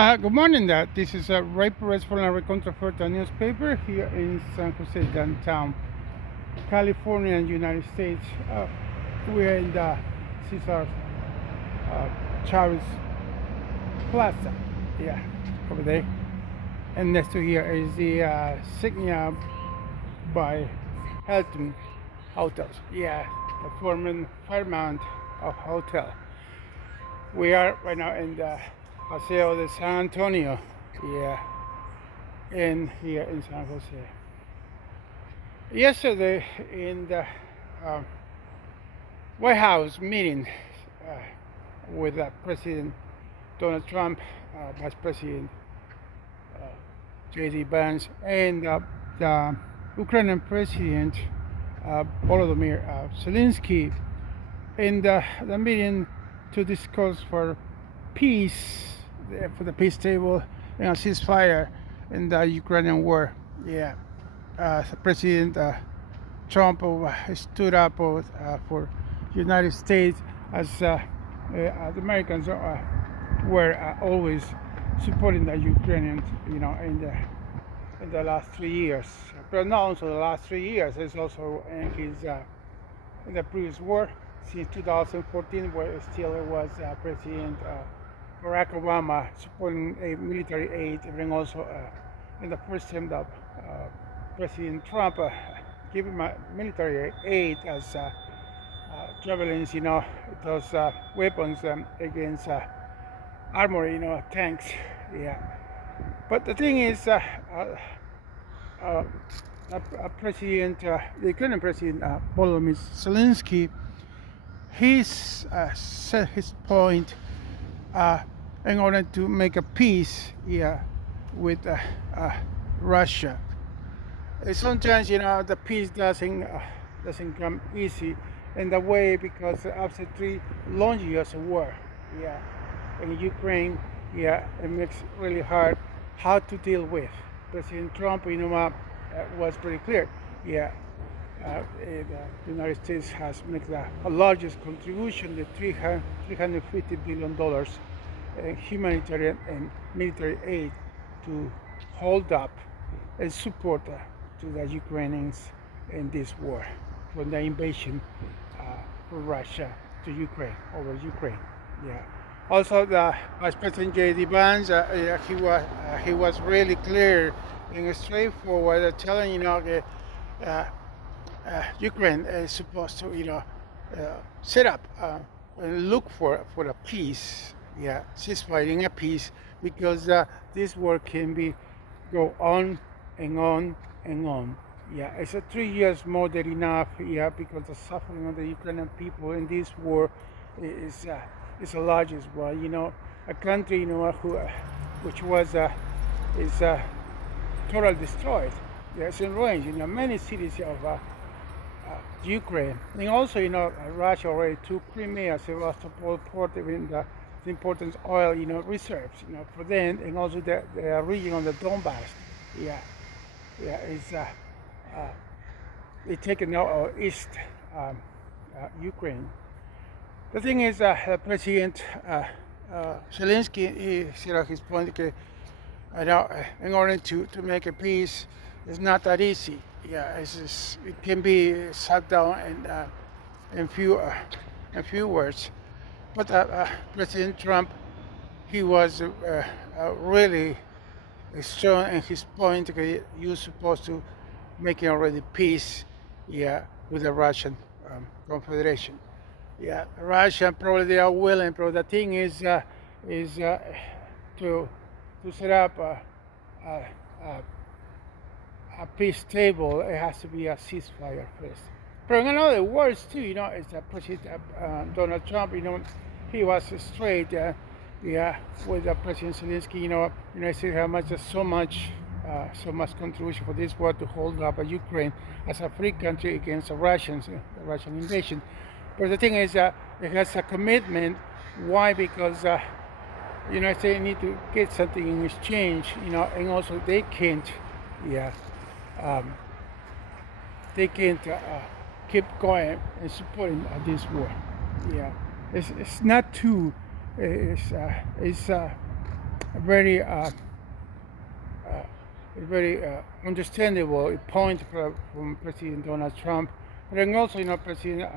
Good morning. This is Ray Perez from La Contraferta newspaper here in San Jose, downtown California, United States. We're in the Cesar Chavez Plaza, yeah, over there. And next to here is the Signia by Hilton Hotels, yeah, the former Fairmount Hotel. We are right now in the Paseo de San Antonio, yeah, in here in San Jose. Yesterday in the uh, White House meeting uh, with President Donald Trump, Vice President J.D. Vance, and the Ukrainian President Volodymir Zelenskyy in the meeting to discuss for peace, for the peace table and a ceasefire in the Ukrainian war. Yeah, President Trump stood up for United States as the Americans were always supporting the Ukrainians, in the last 3 years. But not also the last 3 years, it's also in the previous war since 2014, where still it was President Barack Obama supporting a military aid, and also in the first time that President Trump giving military aid as javelins, those weapons against armor, tanks, yeah. But the thing is, the Ukrainian President Volodymyr Zelenskyy, he's said his point in order to make a peace, yeah, with Russia. Sometimes, the peace doesn't come easy in the way, because after 3 long years of war, yeah, in Ukraine, yeah, it makes really hard how to deal with. President Trump, was pretty clear. Yeah, the United States has made the largest contribution, the $350 billion in humanitarian and military aid to hold up and support to the Ukrainians in this war, from the invasion from Russia to Ukraine, over Ukraine. Yeah. Also, the Vice President J.D. Vance, he was really clear and straightforward, telling Ukraine is supposed to set up and look for a peace, yeah, ceasefire, a peace, because this war can go on and on and on. Yeah, it's 3 years more than enough. Yeah, because the suffering of the Ukrainian people in this war is the largest one. A country which was is totally destroyed. Yes, in ruins. Many cities of Ukraine, and also Russia already took Crimea, Sevastopol port, even the important oil reserves for them, and also the region of the Donbass. Yeah, yeah, they taken now east Ukraine. The thing is, President Zelenskyy, he said his point, in order to make a peace, it's not that easy. Yeah, it can be shut down in few words. But President Trump, he was really strong in his point. You're supposed to make already peace, yeah, with the Russian Confederation. Yeah, Russia probably they are willing, but the thing is to set up a peace table. It has to be a ceasefire first. But in other words, too, is that President Donald Trump, he was straight, yeah, with President Zelenskyy. I see how much so much contribution for this war to hold up Ukraine as a free country against the Russians, the Russian invasion. But the thing is, it has a commitment. Why? Because United States need to get something in exchange, and also they can't, yeah, they can't keep going and supporting this war. Yeah, it's not too, it's very very understandable point from President Donald Trump, but then also, President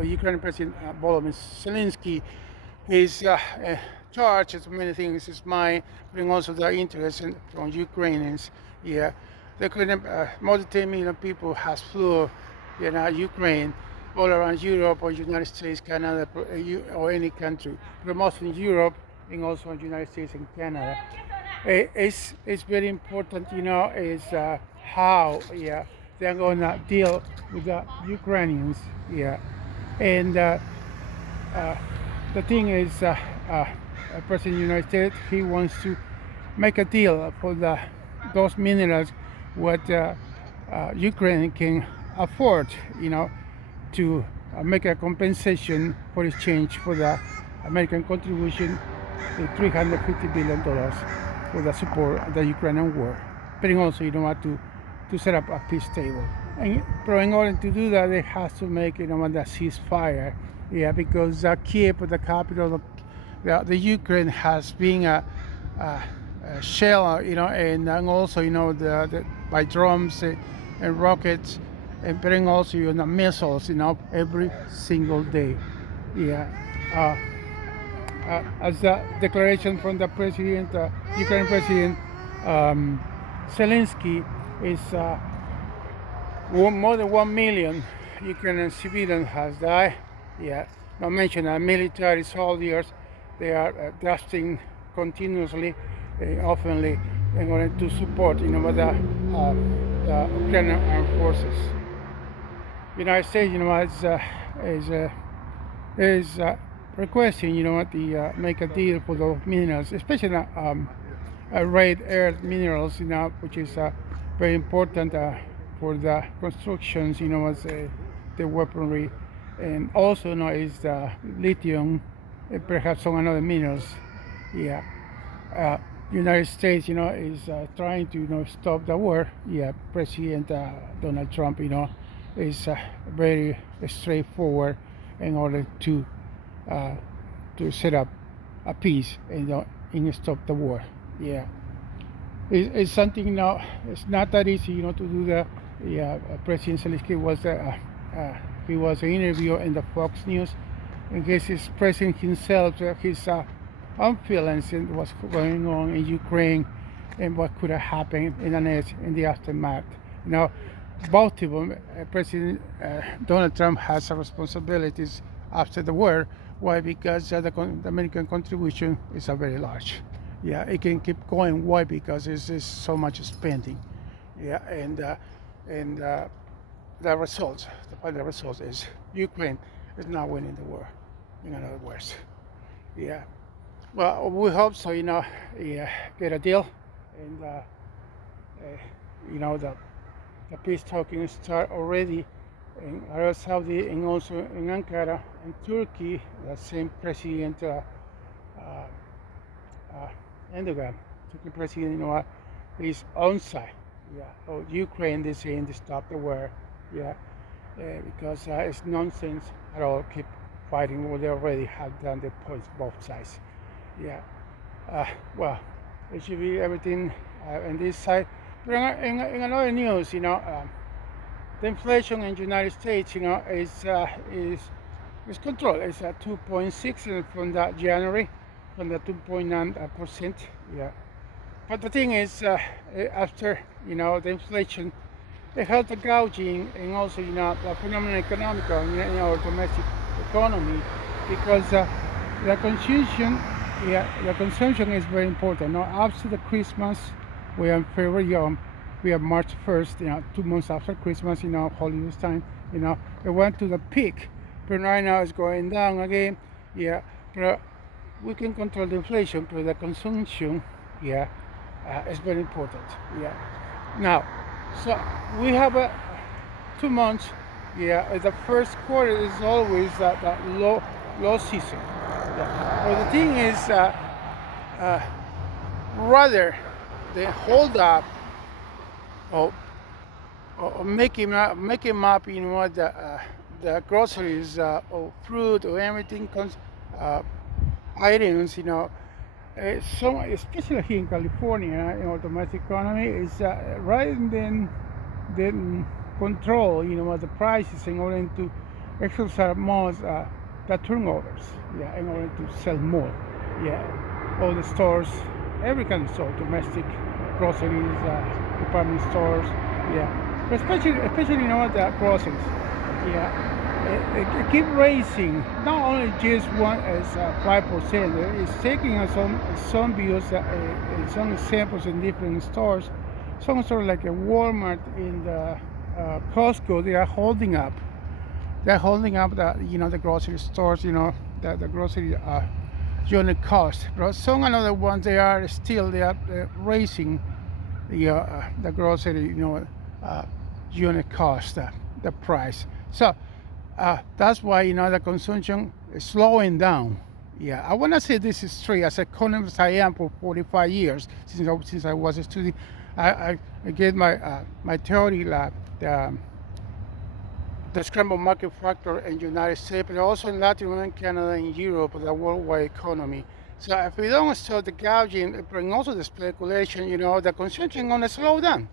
Ukrainian President Volodymyr Zelenskyy is charged with many things. Is mine, but also the interest from Ukrainians. Yeah, the more than 10 million people has flew, Ukraine, all around Europe or United States, Canada, or any country, but mostly in Europe and also in United States and Canada. It's very important, is how they're gonna deal with the Ukrainians, and the thing is, President of the United States, he wants to make a deal for those minerals what Ukraine can afford, to make a compensation for exchange for the American contribution, the $350 billion for the support of the Ukrainian war. But also, to set up a peace table. And in order to do that, they have to make, the ceasefire. Because Kiev, the capital of the Ukraine, has been a shell, and also, by drones and rockets, and bring also, missiles, every single day. As a declaration from the president, Ukrainian President Zelenskyy, is more than 1 million Ukrainian civilians has died. Not mention military soldiers. They are drafting continuously, oftenly, in order to support, the Ukrainian armed forces. United States, is requesting, the make a deal for those minerals, especially rare earth minerals, which is very important for the constructions, as the weaponry, and also, is the lithium, and perhaps some other minerals. United States, is trying to, stop the war. President Donald Trump, is very straightforward in order to set up a peace and stop the war. It's something now. It's not that easy, to do that. President Zelenskyy was he was an interview in the Fox News, and he's expressing himself, his own feelings in what's going on in Ukraine and what could have happened in the aftermath. Both of them, President Donald Trump has responsibilities after the war. Why? Because the American contribution is very large. It can keep going. Why? Because there's so much spending. And the results, the final results is Ukraine is not winning the war. In other words, Well, we hope so. Get a deal, and the peace talking start already in Arab Saudi and also in Ankara and Turkey. The same president, Erdogan, Turkey president, is on side. So Ukraine, they saying they stop the war. Because it's nonsense at all. Keep fighting what they already have done. The points both sides. Well, it should be everything on this side. But in another news, the inflation in the United States, is controlled. It's at 2.6 from that January, from the 2.9%. But the thing is, after the inflation, they had the gouging and also the phenomenon economical in our domestic economy, because the consumption is very important. Now, after the Christmas, we are very young. We are March 1st, 2 months after Christmas, holidays time, it went to the peak, but right now it's going down again. But we can control the inflation, but the consumption, is very important. Now, so we have 2 months. The first quarter is always that low season. But the thing is, rather than hold up or make him up, the groceries or fruit or everything items, so especially here in California, domestic economy is rather than control, the prices in order to exercise more the turnovers, in order to sell more, all the stores, every kind of store, domestic, groceries, department stores, but especially the groceries, it keep raising. Not only just one as 5%. It's taking some views, some examples in different stores. Some stores like a Walmart and Costco, they are holding up. They're holding up the grocery stores, the grocery unit cost. But some another ones they are raising the grocery unit cost, the price. So that's why the consumption is slowing down. I want to say this is true. As economist I am for 45 years since I was a student. I get my theory lab, the scramble market factor in the United States, but also in Latin America, Canada, and Europe, the worldwide economy. So if we don't stop the gouging, and also the speculation, the consumption going to slow down.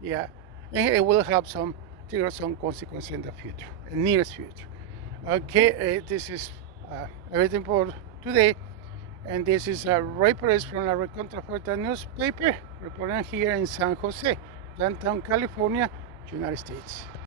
And it will have some consequences in the future, in nearest future. Okay, this is everything for today. And this is Perez from La Recontrafuerte newspaper, reporting here in San Jose, downtown California, United States.